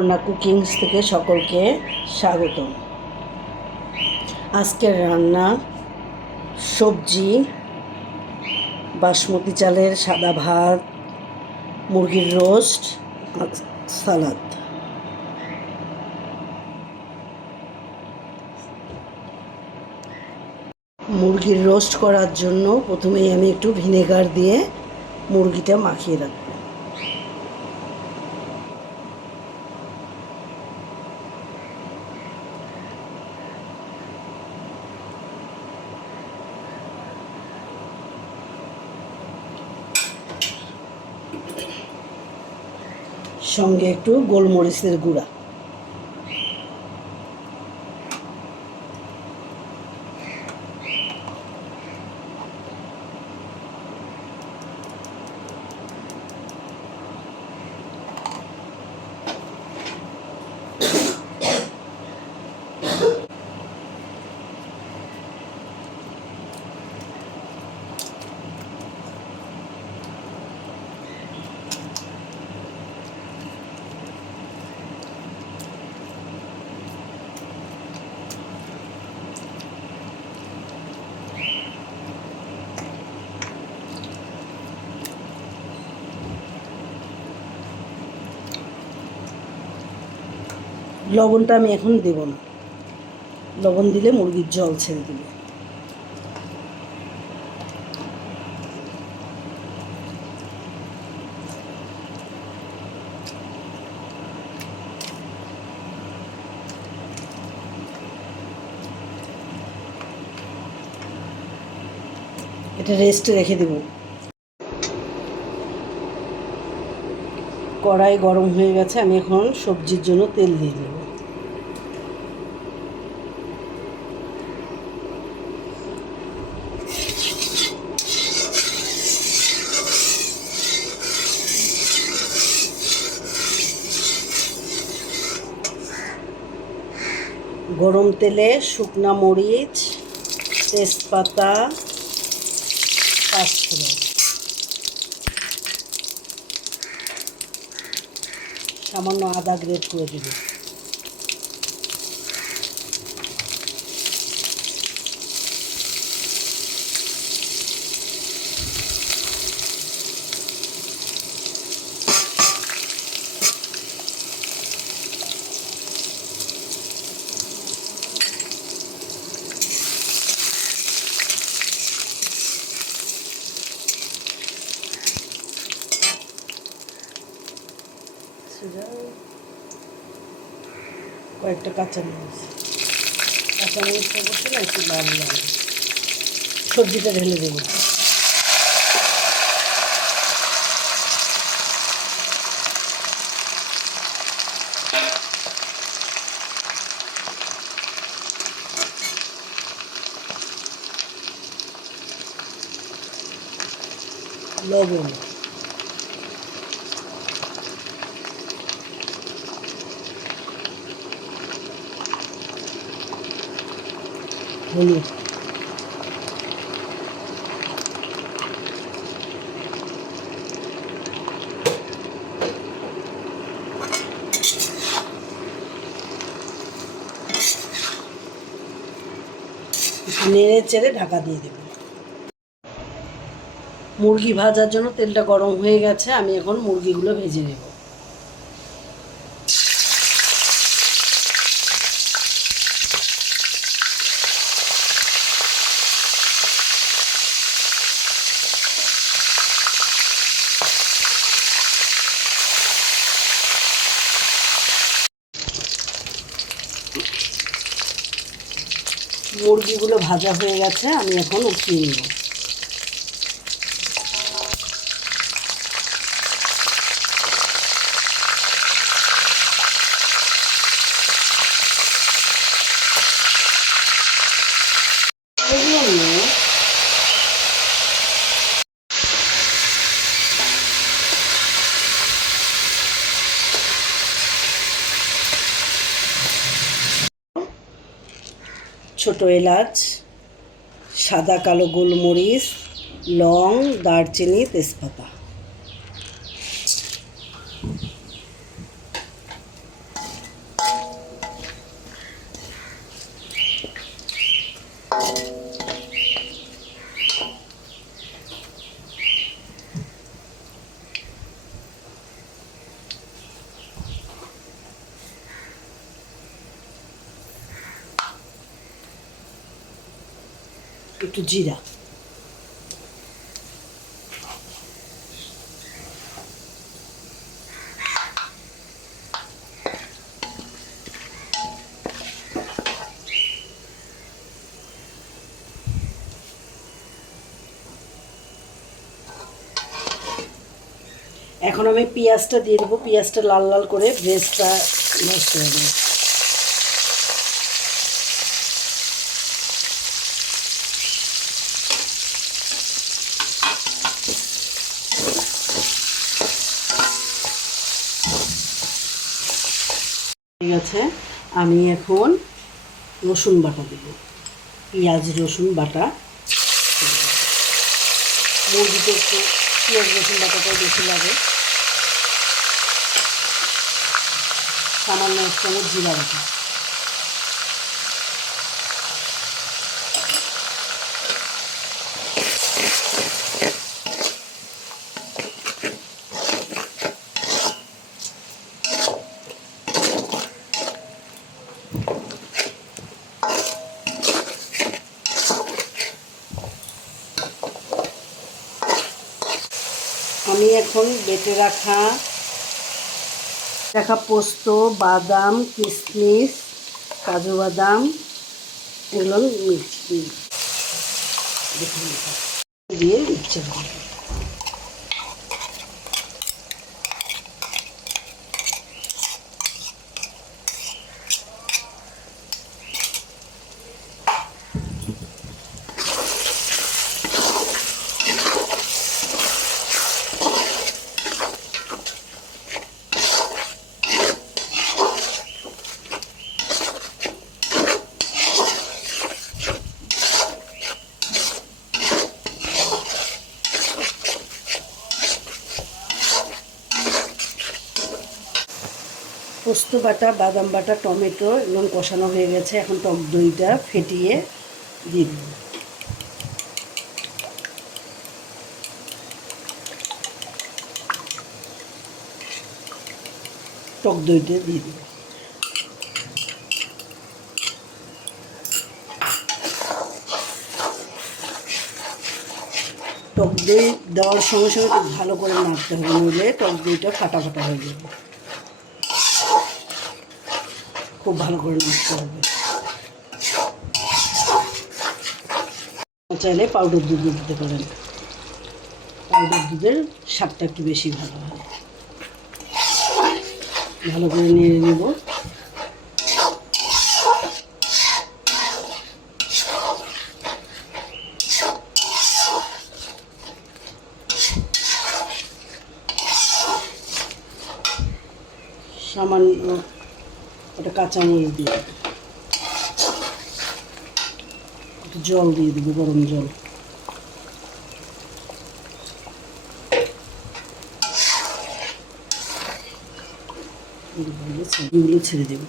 Anna cookings থেকে সকলকে স্বাগত। আজকের রান্না সবজি, বাসমতি চালের সাদা ভাত, মুরগির রোস্ট, সালাদ। মুরগির রোস্ট করার জন্য প্রথমেই আমি একটু ভিনেগার দিয়ে মুরগিটা মাখিয়ে রাখবো। সঙ্গে একটু গোলমরিচের গুঁড়া। লবণটা আমি এখন দেব না, লবণ দিলে মুরগির জল ছেড়ে দেবে। এটা রেস্টে রেখে দেব। কড়াই গরম হয়ে গেছে, আমি এখন সবজির জন্য তেল দিয়ে দেব। গরম তেলে শুকনা মরিচ, তেজপাতা, পাঁচফোড়ন, সামান্য আদা গ্রেট করে দেব। কয়েকটা কাঁচামরিচটা বসে না একটু লাল লাল। সবজিটা ঢেলে দেব। লবণ, হলুদ, নেড়ে চেড়ে ঢাকা দিয়ে দেব। মুরগি ভাজার জন্য তেলটা গরম হয়ে গেছে, আমি এখন মুরগিগুলো ভেজে নেব। মুরগিগুলো ভাজা হয়ে গেছে, আমি এখন উঠিয়ে নেব। ছোটো এলাচ, সাদা কালো গোলমরিচ, লং, দারচিনি, তেজপাতা। একটু জিরা, এখন আমি পেঁয়াজটা দিয়ে দেবো। পেঁয়াজটা লাল লাল করে ভেজটা ভাজতে হবে। ঠিক আছে, আমি এখন রসুন বাটা দেব। পেঁয়াজ রসুন বাটা, মুরগিতে একটু পেঁয়াজ রসুন বাটাটাও বেশি লাগে। সামান্য এক চামচ জিরা বাটা, আমি এখন বেটে রাখা পোস্ত, বাদাম, কিশমিশ, কাজু বাদাম এগুলো দিয়ে মিক্সচার করব। পোস্ত বাটা, বাদাম বাটা, টমেটো এবং কষানো হয়ে গেছে। এখন টক দইটা ফেটিয়ে দিয়ে দেব। টক দইটা দিয়ে দেব। টক দই দেওয়ার সঙ্গে সঙ্গে খুব ভালো করে নাড়তে হবে, নইলে টক দইটা ফাটা ফাটা হয়ে যাবে। খুব ভালো করে নাড়তে হবে। চাইলে পাউডার দুধ দিতে পারেন, পাউডার দুধের স্বাদটা একটু বেশি ভালো হয়। ভালো করে নেড়ে নেব। সামান্য একটা কাঁচামরিচ দিয়ে দেবো, একটু জল দিয়ে দেবো, গরম জল। এগুলো ছেড়ে দেবো।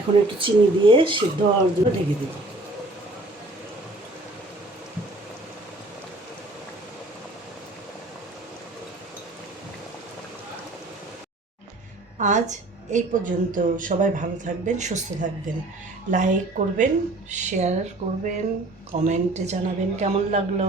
এখন একটু চিনি দিয়ে সিদ্ধ হওয়ার জন্য ঢেকে দেব। আজ এই পর্যন্ত। সবাই ভালো থাকবেন, সুস্থ থাকবেন। লাইক করবেন, শেয়ার করবেন, কমেন্টে জানাবেন কেমন লাগলো।